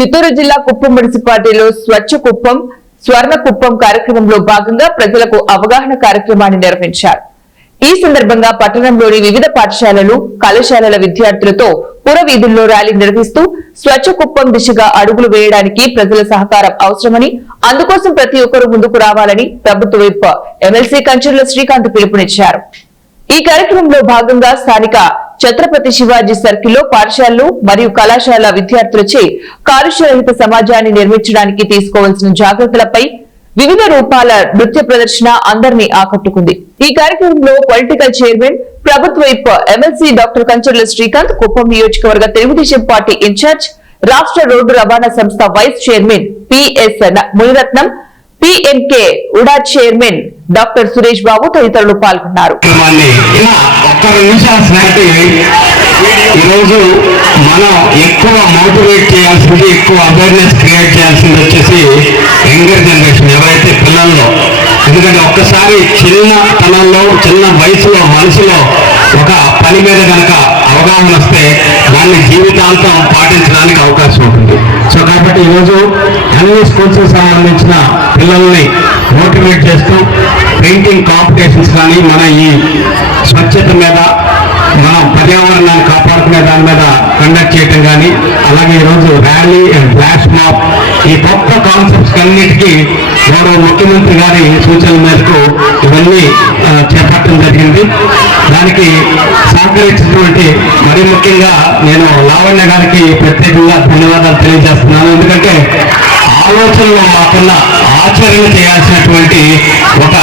చిత్తూరు జిల్లా కుప్పం మున్సిపాలిటీలో స్వచ్ఛ కుప్పం స్వర్ణ కుప్పం కార్యక్రమంలో భాగంగా ప్రజలకు అవగాహన కార్యక్రమాన్ని నిర్వహించారు. ఈ సందర్భంగా పట్టణంలోని వివిధ పాఠశాలలు కళాశాలల విద్యార్థులతో పురవీధుల్లో ర్యాలీ నిర్వహిస్తూ స్వచ్ఛ కుప్పం దిశగా అడుగులు వేయడానికి ప్రజల సహకారం అవసరమని, అందుకోసం ప్రతి ఒక్కరూ ముందుకు రావాలని ప్రభుత్వ విప్ ఎమ్మెల్సీ కంచర్ల శ్రీకాంత్ పిలుపునిచ్చారు. ఈ కార్యక్రమంలో భాగంగా స్థానిక ఛత్రపతి శివాజీ సర్కిల్లో పాఠశాలలు మరియు కళాశాల విద్యార్థులచే కాలుష్యరహిత సమాజాన్ని నిర్మించడానికి తీసుకోవాల్సిన జాగ్రత్తలపై వివిధ రూపాల నృత్య ప్రదర్శన అందరినీ ఆకట్టుకుంది. ఈ కార్యక్రమంలో పొలిటికల్ చైర్మన్ ప్రభుత్వ whip MLC doctor Kancharla Srikanth, Kuppam నియోజకవర్గ తెలుగుదేశం పార్టీ ఇన్ఛార్జ్, రాష్ట్ర రోడ్డు రవాణా సంస్థ vice chairman PS Muniratnam, PNK UDA chairman doctor Suresh Babu తదితరులు పాల్గొన్నారు. ఈరోజు మనం ఎక్కువ మోటివేట్ చేయాల్సింది, ఎక్కువ అవేర్నెస్ క్రియేట్ చేయాల్సింది వచ్చేసి యంగర్ జనరేషన్, ఎవరైతే పిల్లల్లో. ఎందుకంటే ఒక్కసారి చిన్న తనంలో చిన్న వయసులో మనసులో ఒక పని మీద కనుక అవగాహన వస్తే దాన్ని జీవితాంతం పాటించడానికి అవకాశం ఉంటుంది. సో కాబట్టి ఈరోజు అన్ని స్కూల్స్కి సంబంధించిన పిల్లల్ని మోటివేట్ చేస్తూ పెయింటింగ్ కాంపిటీషన్స్ కానీ, మన ఈ స్వచ్ఛత మీద, మనం పర్యావరణాన్ని కాపాడుకునే దాని మీద కండక్ట్ చేయటం కానీ, అలాగే ఈరోజు ర్యాలీ అండ్ ఫ్లాష్ మాప్, ఈ కొత్త కాన్సెప్ట్స్ అన్నిటికీ గౌరవ ముఖ్యమంత్రి గారి సూచనల మేరకు ఇవన్నీ చేపట్టడం జరిగింది. దానికి సహకరించినటువంటి మరీ ముఖ్యంగా నేను లావణ్య గారికి ప్రత్యేకంగా ధన్యవాదాలు తెలియజేస్తున్నాను. ఎందుకంటే ఆలోచనలో కాకుండా ఆచరణ చేయాల్సినటువంటి ఒక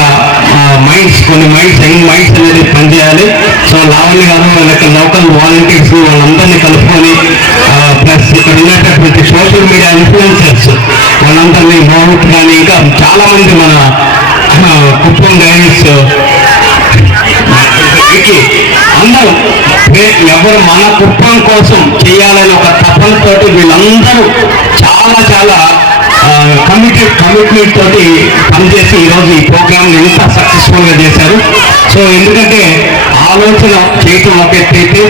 కొన్ని యంగ్ మైండ్స్ అనేది పనిచేయాలి. సో లావణ్య గారు లోకల్ వాలంటీర్స్ వాళ్ళందరినీ కలుపుకొని, ప్లస్ ఇక్కడ ఉండేటటువంటి సోషల్ మీడియా ఇన్ఫ్లుయెన్సర్స్ వాళ్ళందరినీ మోహట్ కానీ, ఇంకా చాలా మంది మన కుప్పం డైరీస్ అందరూ ఎవరు మన కుప్పం కోసం చేయాలని ఒక తపనతోటి వీళ్ళందరూ చాలా కమిట్మెంట్ తోటి పనిచేసి ఈరోజు ఈ ప్రోగ్రామ్ ఇంత సక్సెస్ఫుల్ గా చేశారు. సో ఎందుకంటే ఆలోచన చేయటం ఒక ఎత్తైతే